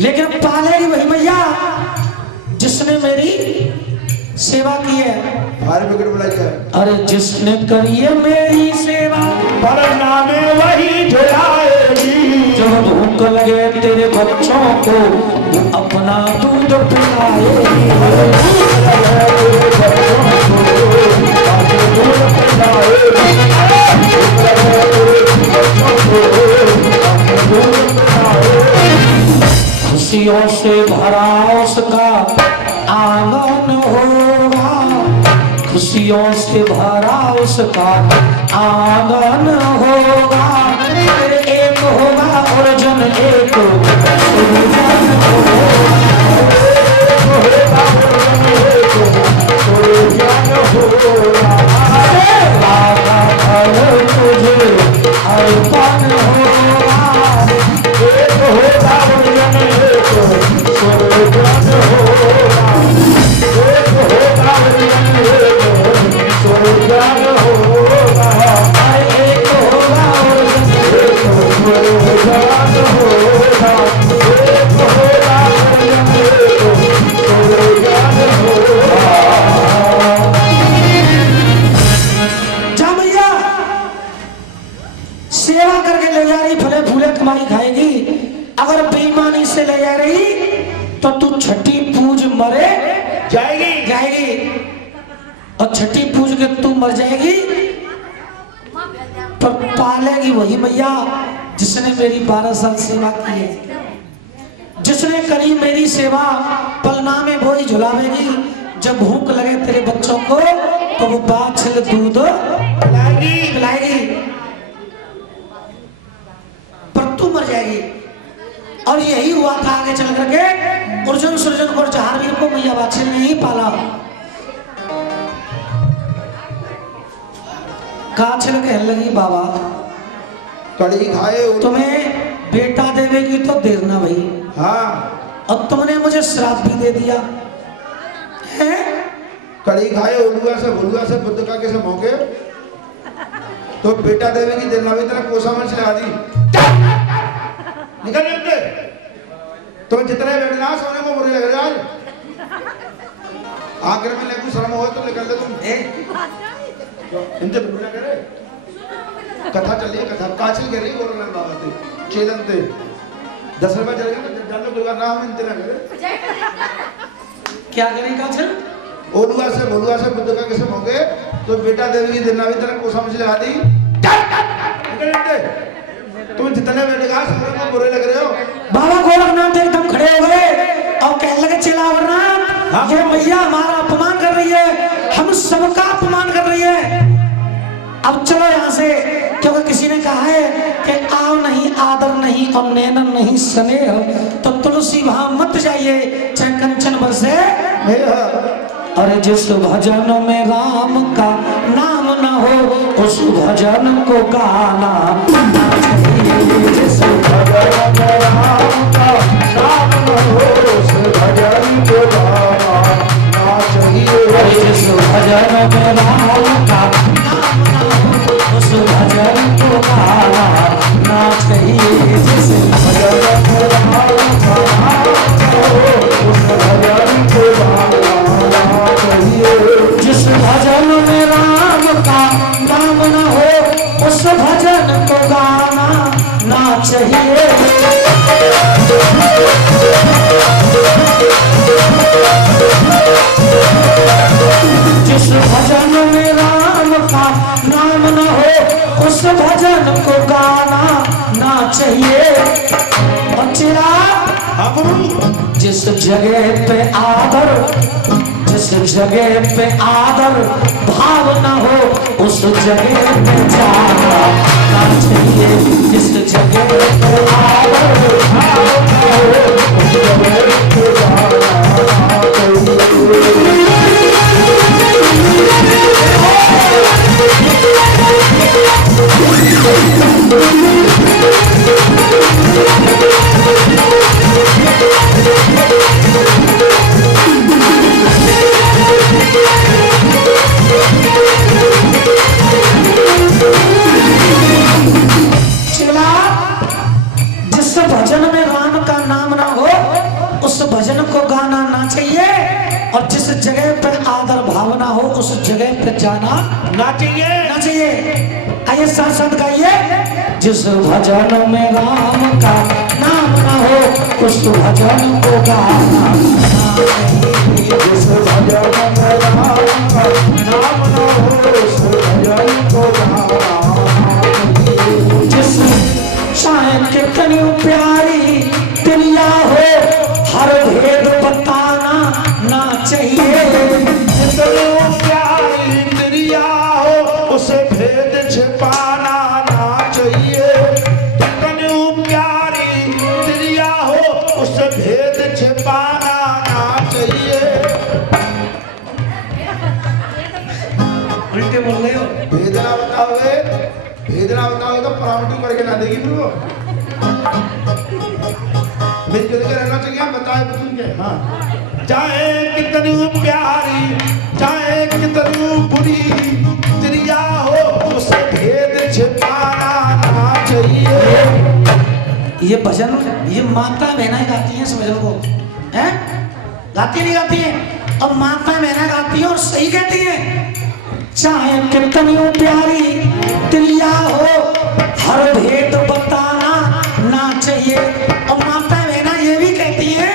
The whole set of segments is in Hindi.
लेकिन पालेगी वही मैया जिसने मेरी सेवा की है। फायर ब्रिगेड बुलाइए। अरे जिसने करी है मेरी सेवा पर नामे वही झुलाएगी। जब भूख लगे तेरे बच्चों को अपना दूध पिलाएगी। खुशियों से भरा उसका आंगन होगा, खुशियों से भरा उसका आंगन होगा। एक होगा अर्जुन एक सुरजन राधा फल तुझे अर्पण होगा। एक होगा अर्जुन एक सुरजन होगा। एक होगा अर्जुन एक सुरजन होगा। एक होगा अर्जुन एक सुरजन होगा। एक होगा अर्जुन एक सुरजन होगा। जा मैया सेवा करके ले जा रही, फले फूले कमाई खाएगी। अगर बेईमानी से ले जा रही तो तू छठी पूज मरे जाएगी और छठी पूज के तू मर जाएगी। पर पालेगी वही मैया जिसने मेरी 12 साल सेवा की है। जिसने करी मेरी सेवा पलना में वही झुलावेगी। जब भूख लगे तेरे बच्चों को तो वो बाछल दूध पिलाएगी, पर तू मर जाएगी। और यही हुआ था आगे चल करके अर्जुन सुरजन और जहांगीर को मैया बाछल ने ही पाला। काछल कहने लगी बाबा कड़ी खाए तुम्हें बेटा देवेगी तो देर ना भई। हाँ और तुमने मुझे श्राप भी दे दिया है। कड़ी खाए उलुआ से भुलुआ से बुद्ध का कैसे मौके तो बेटा देवे की देना भी तेरा कोसा मन से आदि निकल निकल। तो जितने बैठना सोने को बुरे लग रहे आज आखिर में लेकू शर्म हो तो निकल दे तुम। इनसे बुरा करे कथा चल रही है। कथा काछल कर रही बोल रहा बाबा ते चेलन ते 10 रुपए चल गए तो जानो कोई नाम इनते ना करे। क्या करें काछल ओलुआ से भोलुआ से बुद्ध का कैसे मौके तो बेटा देवी की देना भी तेरा कोसा मछली लगा दी। तुम जितने बैठेगा सारे को बुरे लग रहे हो। बाबा गोरखनाथ एकदम खड़े हो गए और कहने लगे चला वरना ये मैया हमारा अपमान कर रही है, हम सबका अपमान कर रही है। अब चलो यहाँ से, क्योंकि किसी ने कहा है कि आओ नहीं आदर नहीं और नैनन नहीं स्नेह, तो तुलसी वहां मत जाइए चाहे कंचन बरसे। अरे जिस भजन में राम का नाम न हो उस भजन को गाना। जिस भजन में राम का नाम न हो उस भजन को गाना चाहिए। जिस भजन में राम का नाम न हो उस भजन को गाना चाहिए। जिस भजन में राम का नाम न हो उस भजन को गाना। जिस भजन में राम का नाम न हो उस भजन को गाना ना चाहिए। जिस भजन में राम का नाम न हो उस भजन को गाना ना चाहिए। बच्चेरा जिस जगह पे आदर, जिस जगह पे आदर भाव न हो उस जगह पे जाना ना चाहिए। जिस जगह पे आदर भाव न हो उस जगह पे जाना चाहिए। भजन भजन को गाना ना चाहिए और जिस जगह पर आदर भावना हो उस जगह पर जाना ना चाहिए। आइए साथ साथ गाइए। जिस भजन में राम का नाम ना हो उस भजन को गाना ना चाहिए। जिस भजन में राम का नाम ना हो उस भजन को गाना। जिस चाहे कितनी प्यारी दुनिया हो हर भेद बताना ना चाहिए। जितनी प्यारी दुनिया हो उसे भेद छिपाना ना चाहिए। जितनी प्यारी दुनिया हो उसे भेद छिपाना ना चाहिए। उल्टे बोल रहे हो। भेदना बताओगे तो प्रावटी करके ना देगी ब्रो। मिलजुल के रहना चाहिए। हम बताए बुजुर्ग के। हाँ, चाहे कितनी प्यारी चाहे कितनी बुरी दुनिया हो उसे भेद छिपाना ना चाहिए। ये भजन ये माता बहना गाती हैं इस भजन को, हैं? गाती नहीं गाती हैं? और माता बहना गाती है और सही कहती है। चाहे कितनी प्यारी दुनिया हो हर भेद बताना ना चाहिए। और माता बहना ये भी कहती है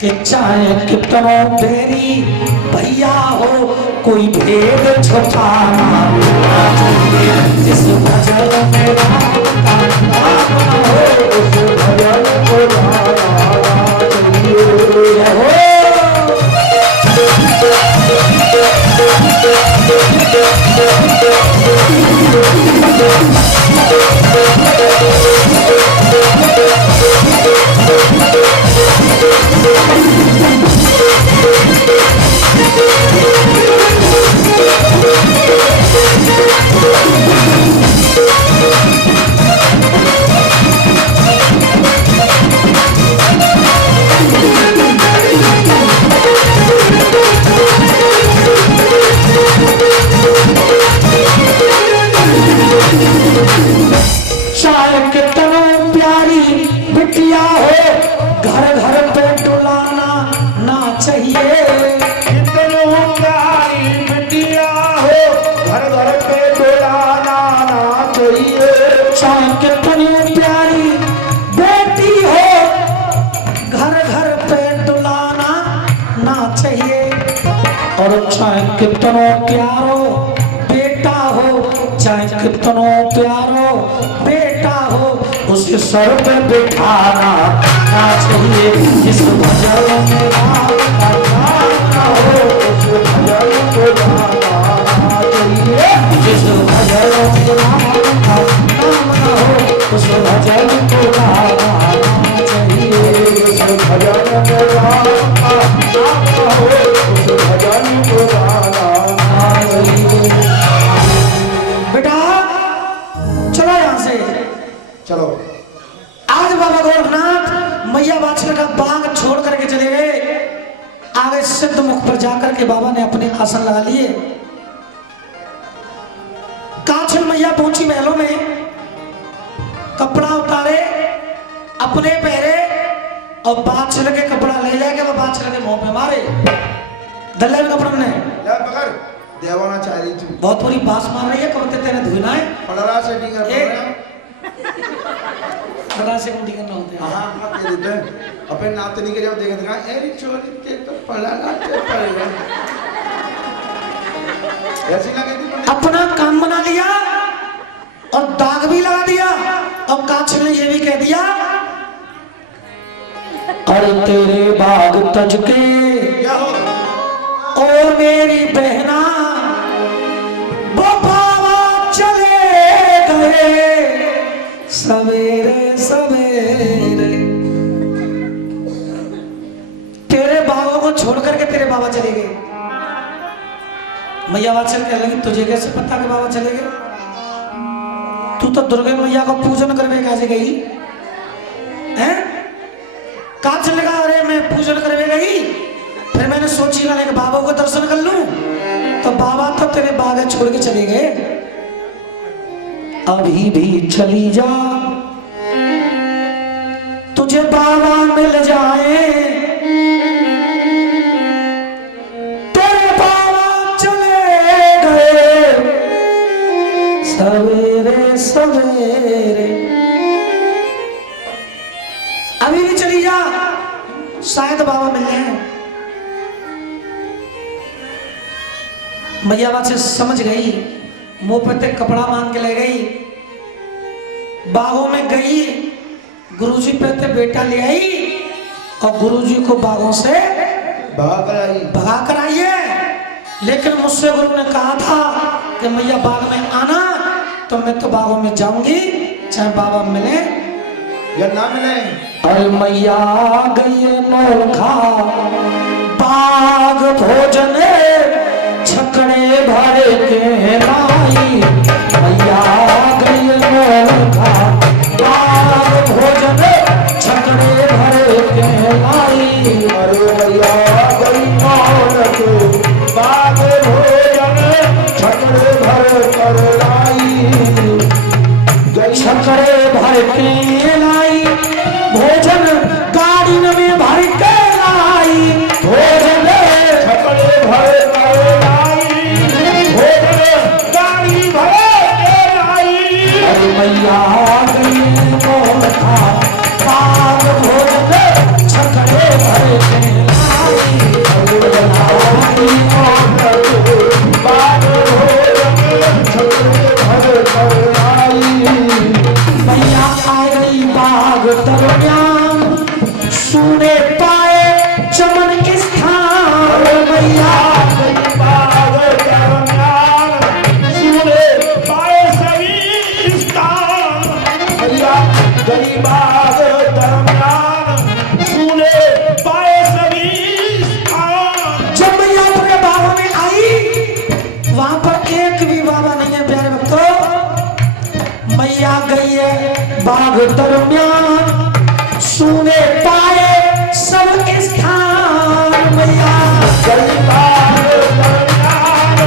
कि चाहे कितनो बेरी भैया हो कोई भेद छुपाना ना चाहिए। जिस भजन में राम का नाम ना हो उस भजन को गाना चाहिए। चाहे कितनो प्यारी बिटिया हो घर घर पे डुलाना ना चाहिए। कितनी प्यारी बिटिया हो घर घर पे डुलाना ना चाहिए। चाहे कितनी प्यारी बेटी हो घर घर पे डुलाना ना चाहिए। और चाहे कितनो प्यारो बेटा हो चाहे कितनो प्यारो बेटा हो उसके सर पे बिठाना ना चाहिए। जिस भजन में राम का नाम ना हो उस भजन को गाना ना चाहिए। जिस भजन में राम का नाम ना हो उस भजन को गाना ना चाहिए। जिस भजन में राम का नाम ना हो उस भजन को गाना ना चाहिए। बेटा चलो यहाँ से। चलो आज बाबा गोरखनाथ मैया बादशाह का बाग छोड़ करके चले गए। आगे सिद्ध मुख पर जाकर के बाबा ने अपने आसन लगा लिए। काछल मैया पहुंची महलों में, कपड़ा उतारे अपने पहरे और बादशाह के कपड़ा ले जाके वो बादशाह के मुंह पे मारे। दल्ले में कपड़ा ने पकड़ देवाना चाह रही थी। बहुत बुरी बास मार रही है। कब तेरे धुना है पड़रा से पड़ा से कुंडी करना होते हैं। हाँ हाँ कह देते हैं। अपने नातनी के जब देखे दिखा एरी चोरी के तो पड़रा से पड़ेगा। ऐसी लगी थी। अपना काम बना लिया और दाग भी लगा दिया। और काछल ने ये भी कह दिया अरे तेरे बाग तज के क्या हो? ओ मेरी बहना वो बाबा चले गए सवेरे सवेरे। तेरे बागों को छोड़ करके तेरे बाबा चले गए। मैया वाचन कहने लगी तुझे कैसे पता कि बाबा चले गए? तू तो दुर्गा मैया का पूजन करने कैसे गई हैं? कहा चलेगा? अरे मैं पूजन करने गई, फिर मैंने सोची ना कि बाबा को दर्शन कर लूं, तो बाबा तो तेरे बाग छोड़ के चले गए। अभी भी चली जा, तुझे बाबा मिल जाए अभी भी चली जा, शायद बाबा मिल जाए। मैया बात से समझ गई, मुंह पे कपड़ा मांग के ले गई, बागों में गई, गुरुजी पे बेटा ले आई और गुरुजी को बागों से भगा कर आई है। लेकिन मुझसे गुरु ने कहा था कि मैया बाग में आना, तो मैं तो बागों में जाऊंगी चाहे बाबा मिले या ना मिले। अरे मैया गई मोल खा बाग भोजन छकड़े भर के लाई, मैया गई मोल खा बाग भोजन छकड़े भर के लाई। अरे मैया गई मोल के बाग भोजन छकड़े भर कर लाई, छकड़े भर के लाई भोजन गाड़ी में भर के लाई, भोजन छकड़े भर कर लाई, भोजन गाड़ी भर के लाई। अरे मैया गई मोल खा बाग भोजन छकड़े भर के लाई, बाग भोजन छकड़े भर कर लाई। मैया आ गई बाग दरमियान सुने पाए चमन स्थान, मैया गई बाग दरमियान सुने पाए सभी स्थान, मैया गई बाग दरमियान सुने पाए सभी स्थान। जब मैया अपने बाबा में आई, वहां पर एक भी बाबा नहीं है प्यारे भक्तों। मैया गई है बाग दरमियान सुने पाए सब स्थान, मैया गई बाग दरमियान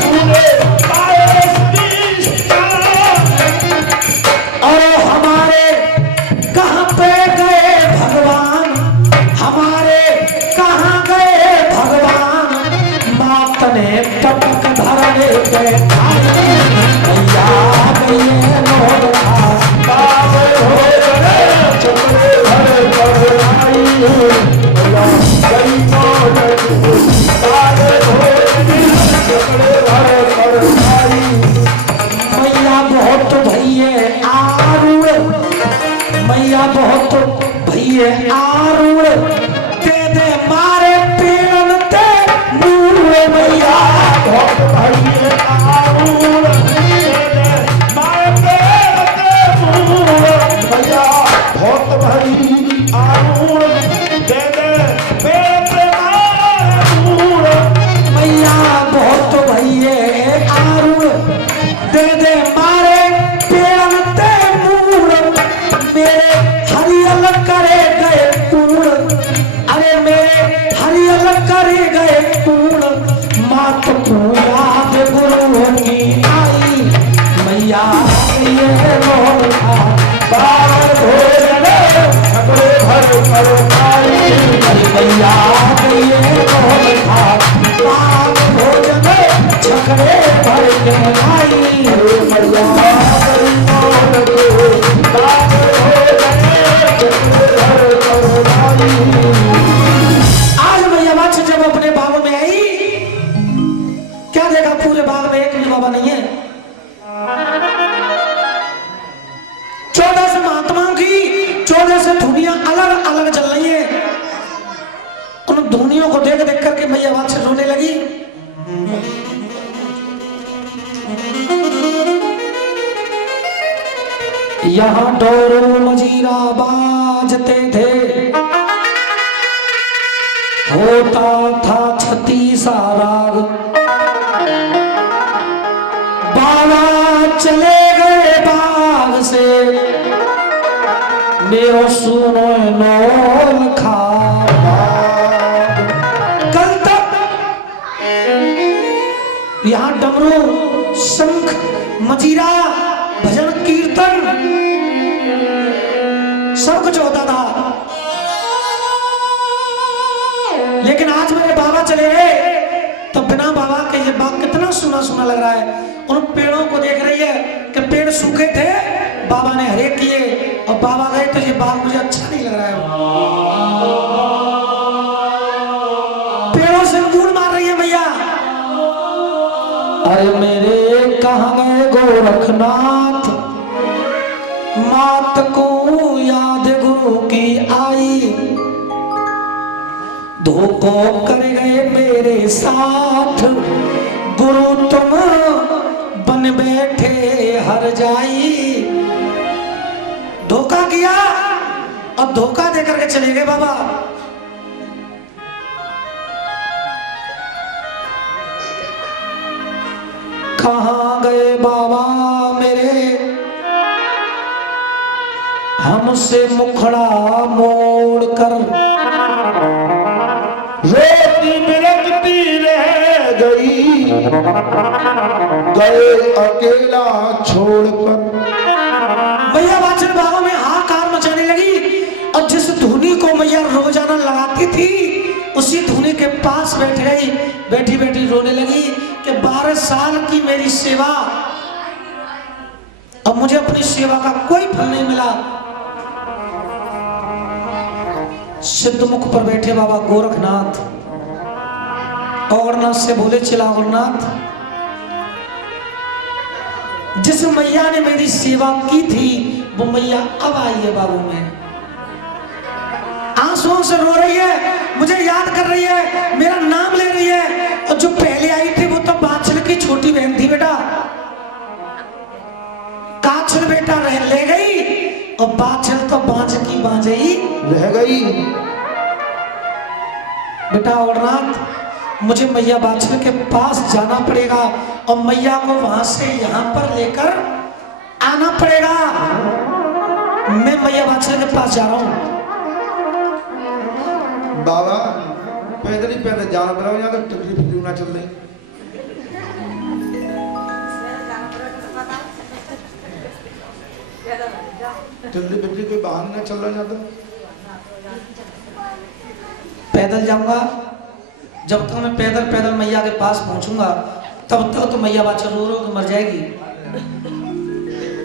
सुने पाए सभी स्थान। और हमारे कहाँ पे गए भगवान, हमारे कहाँ गए भगवान, मात ने पटक धरने गए मैया गई है मोल खा बाग भोजन छकड़े भर कर लाई, मैया गई मोल के बाग भोजन छकड़े भर कर लाई। मैया बहुत भैये आरूढ़, मैया बहुत भैये आरूढ़, दे दे मारे पेड़न ते नूर, मैया बहुत भैये आरूढ़, मारे पेड़ ते मूड़, मैया बहुत भई आरूढ़, दे दे पेड़ ते मारे मूड़। मैया बहुत भैये आरूढ़, दे दे मारे पेड़न ते मूर, मेरे हरियल करे गए कूड़, अरे मेरे हरियल करे गए कूड़, मात याद गुरु की आई, मैया ये मोल खा बाग भोजन छकड़े भर कर लाई, मैया ये मोल खा बाग भोजन छकड़े भर के लाई। मैया गई मोल के बाग भोजन छकड़े भर कर लाई। आज मैया बात जब अपने बाग में आई, क्या देखा पूरे बाग में एक भी बाबा नहीं है। 14 से महात्माओं की 14 से धुनिया अलग अलग चल रही है। उन धुनियों को देख देख करके मैया बात से रोने लगी। यहाँ डोरो मजीरा बाजते थे, होता था 36 राग, बाबा चले गए बाग से, मेरो सुनो नौल खा। कल तक यहाँ डमरू शंख मजीरा भजन कीर्तन सब कुछ होता था, लेकिन आज मेरे बाबा चले गए तो बिना बाबा के ये बाग कितना सुना सुना लग रहा है। उन पेड़ों को देख रही है कि पेड़ सूखे थे, बाबा ने हरे किए और बाबा गए तो ये बाग मुझे अच्छा नहीं लग रहा है। पेड़ों से धूल मार रही है मैया। अरे मेरे कहाँ गए गोरखनाथ, मात को याद गुरु की आई, धोखो कर गए मेरे साथ, गुरु तुम बन बैठे हर जाई। धोखा किया और धोखा देकर के चले गए बाबा। कहाँ गए बाबा मेरे, हमसे मुखड़ा मोड़ कर, रोती बिलखती रह गई, गए अकेला छोड़कर। मैया वाचन बाबा में हाहाकार मचाने लगी और जिस धुनी को मैया रोजाना लगाती थी उसी धुनी के पास बैठ गई। बैठी बैठी रोने लगी कि 12 साल की मेरी सेवा, अब मुझे अपनी सेवा का कोई फल नहीं मिला। सिद्ध मुख पर बैठे बाबा गोरखनाथ औरनाथ से बोले, चला औरनाथ, जिस मैया ने मेरी सेवा की थी वो मैया अब आई है बाबू में, आंसुओं से रो रही है, मुझे याद कर रही है, मेरा नाम ले रही है। और जो पहले आई थी वो तो बाछल की छोटी बहन थी बेटा, काछल बेटा ले गई और बाछल तो बांझ की बांझ ही रह गई। बेटा औरनाथ, मुझे मैया बाछल के पास जाना पड़ेगा और मैया को वहां से यहाँ पर लेकर आना पड़ेगा। मैं मैया बाछल के पास जा रहा हूँ। बाबा पैदल ही पैदल जाना पड़ा, यहाँ तो टिकली ना चल रही। टिकली पिकली कोई बहाना ना चल रहा यहाँ तो। पैदल जाऊंगा, जब तक मैं पैदल पैदल मैया के पास पहुंचूंगा तब तक तो मैया बाछल रो रो के मर जाएगी।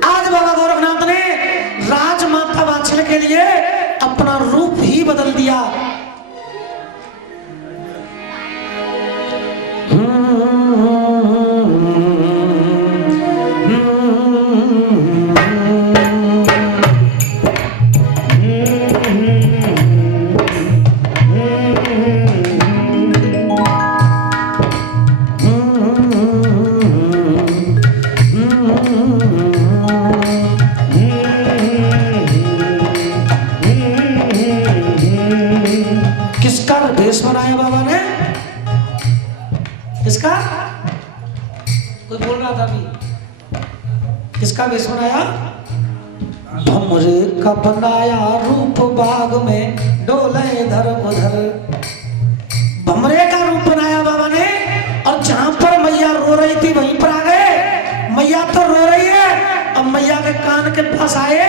आज बाबा गोरखनाथ ने राजमाता बाछल के लिए अपना रूप ही बदल दिया। किसका भेष बनाया बाबा ने? किसका? कोई बोल रहा था अभी, किसका भेष बनाया? भमरे का बनाया रूप बाग में डोले इधर उधर। भमरे का रूप बनाया बाबा ने और जहां पर मैया रो रही थी वहीं पर आ गए। मैया तो रो रही है और मैया के कान के पास आए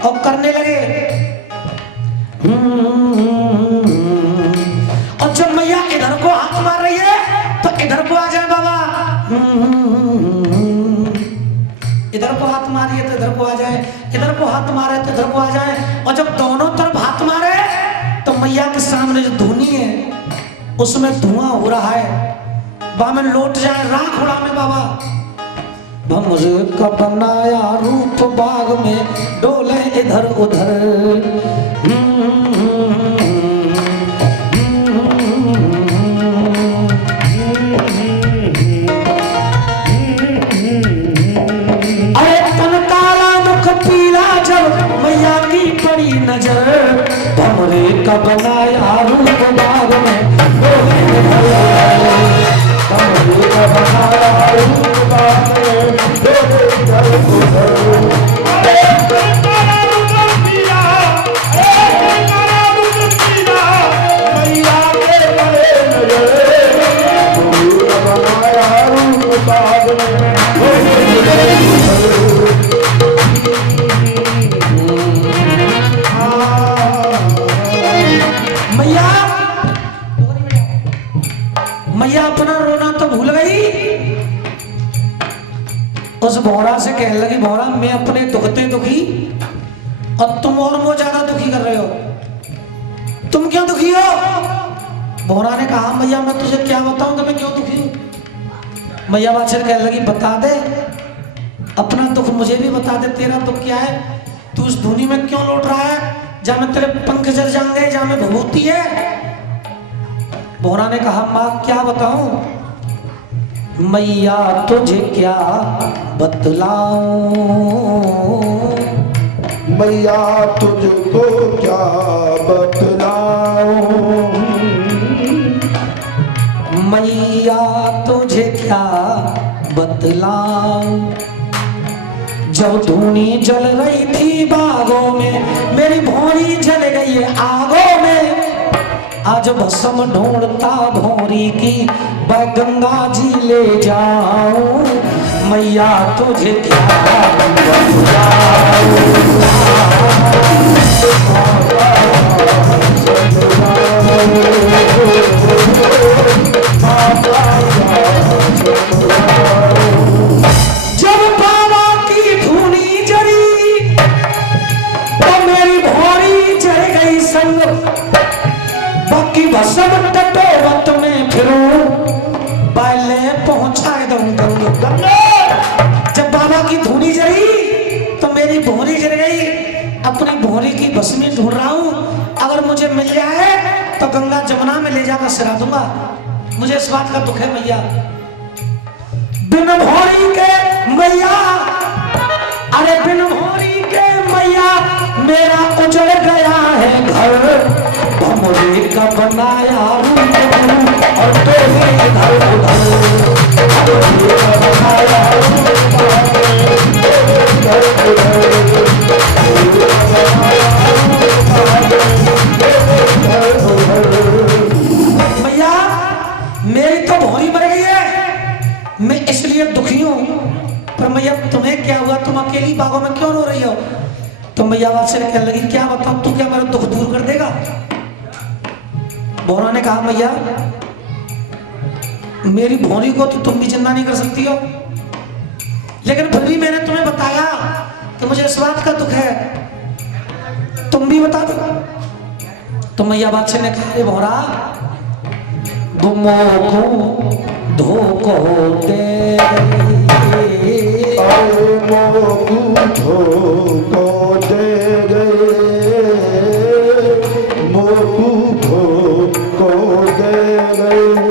और करने लगे। और जब मैया इधर को हाथ मार रही है तो इधर को आ जाए बाबा, इधर को हाथ मारिए तो इधर को आ जाए, इधर को हाथ मारे तो इधर को आ जाए। और जब दोनों तरफ हाथ मारे तो मैया के सामने जो धुनी है उसमें धुआं हो रहा है, बाबा में लौट जाए राख उड़ा में बाबा। भमरे का बनाया रूप बाग में डोले इधर उधर। मैया की पड़ी नजर, भमरे का बनाया रूप बाग में डोले इधर उधर। भमरे का बनाया रूप बाग में डोले इधर उधर। मैया अपना रोना तो भूल गई भौरा से कहने लगी, भौरा मैं अपने दुखते दुखी और तुम और मुझे ज्यादा दुखी कर रहे हो, तुम क्यों दुखी हो? भौरा ने कहा मैया मैं तुझे क्या बताऊं कि मैं क्यों दुखी हूं। मैया बादशाह कहने लगी बता दे, अपना दुख मुझे भी बता दे, तेरा दुख क्या है, तू उस धुनी में क्यों लौट रहा है, जहां में तेरे पंख जल जाएंगे, जहां में भभूति है। भौरा ने कहा मां क्या बताऊं, मैया तुझे क्या बतलाऊं, मैया तुझको क्या बतलाऊं, मैया तुझे क्या बतलाऊं। जब धूनी जल रही थी बागों में, मेरी भौरी जल गई है आगों में। आज भस्म ढूंढता भौरी की, वह गंगा जी ले जाऊं, मैया तुझे क्या बतलाऊं। जब बाबा की धुनी जली तो मेरी भौरी जल गई संग, बाकी भस्म टटोवत में फिरूं, पहले पहुंचा दम गंग। जब बाबा की धुनी जली तो मेरी भौरी जल गई, अपनी भौरी की भस्मी ढूंढ रहा हूं, अगर मुझे मिल जाए तो गंगा जमुना में ले जाकर सिरा दूंगा, मुझे इस बात का दुख है मैया। बिन भौरी के मैया, अरे बिन भौरी के मैया मेरा उजड़ गया है घर, भमरे का बनाया और तेरे इधर उधर, भमरे का बनाया मैया मेरी तो भौरी मर गई है, मैं इसलिए दुखी हूं, पर मैया तुम्हें क्या हुआ, तुम अकेली बागों में क्यों रो रही हो। तो मैया बादशाह ने कहने लगी क्या बताऊं, तू क्या मेरा दुख दूर कर देगा। भौरा ने कहा मैया मेरी भौरी को तो तुम भी जिंदा नहीं कर सकती हो, लेकिन फिर भी मैंने तुम्हें बताया कि मुझे इस बात का दुख है, तुम भी बता दो। तो मैया बादशाह ने कहा भौरा दुमो को धोखो दे, धोखो दे गए, मोकू धोखो दे गए।